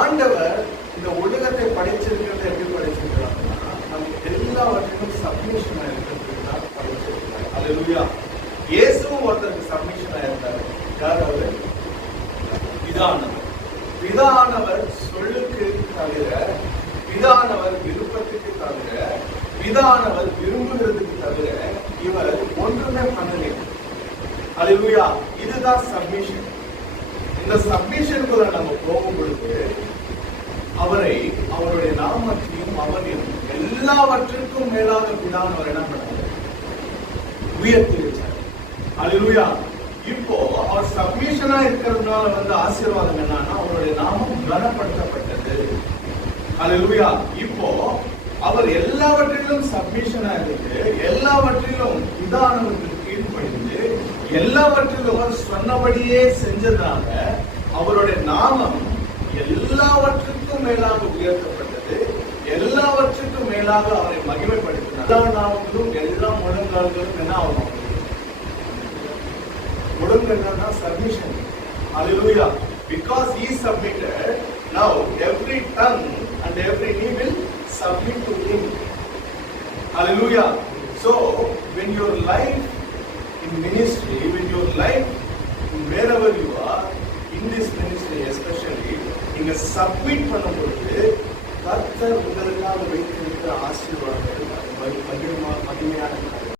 ஆண்டவர் இந்த உலகத்தை படைச்சிருக்கிறத எப்படி படைச்சிருக்கிறாங்கன்னா, நம்ம எல்லாவற்றிலும் சப்மிஷனா இருக்கிறதுக்கு தான் படைச்சிருக்கிறார். அல்லேலூயா. இயேசுவும் ஒருத்தருக்கு சப்மிஷனா இருந்தார். யார் அவரு? பிதானவர். பிதானவர் சொல்லுக்கு தவிர, பிதானவர் விருப்பத்துக்கு தவிர, பிதானவர் விரும்புகிறதுக்கு தவிர இவர் ஒன்றுமே பண்ணல. அல்லேலூயா. இதுதான் சப்மிஷன். இந்த சப்மிஷனுக்குள்ள நம்ம போகும் பொழுது அவரை, அவருடைய நாமத்தையும் அவனையும் எல்லாவற்றிற்கும் மேலாக பிதானவர் என்ன பண்ணாரு? உயர்த்தி வச்சார். அல்லேலூயா. இப்போ அவர் சப்மிஷனா இருக்கிறதுனால வந்து ஆசீர்வாதம் என்னன்னா, அவருடைய நாமம் கனப்படுத்தப்பட்டது. அல்லேலூயா. இப்போ அவர் எல்லாவற்றிலும் சப்மிஷனா இருக்கு, எல்லாவற்றிலும் பிதானவருக்கு கீழ்ப்படிந்து, எல்லாவற்றிலும் அவர் சொன்னபடியே செஞ்சதுனால அவருடைய நாமம் எல்லாவற்றுக்கும் மேலாக உயர்த்தப்பட்டது. எல்லாவற்றுக்கும் மேலாக அவரை மகிமைப்படுத்தினார். எல்லா நாமங்களும் எல்லா முழங்கால்களும் என்ன ஆகும்? முழங்கல்னா submission. Hallelujah. Because he submitted, now every tongue and every knee will submit to him. Hallelujah. So when your life in ministry, when your life wherever you are in this ministry especially, நீங்க submit பண்ணும்போது கர்த்தர் உங்களுக்காக வைத்திருக்கிற ஆசீர்வாதங்கள் மகிமையான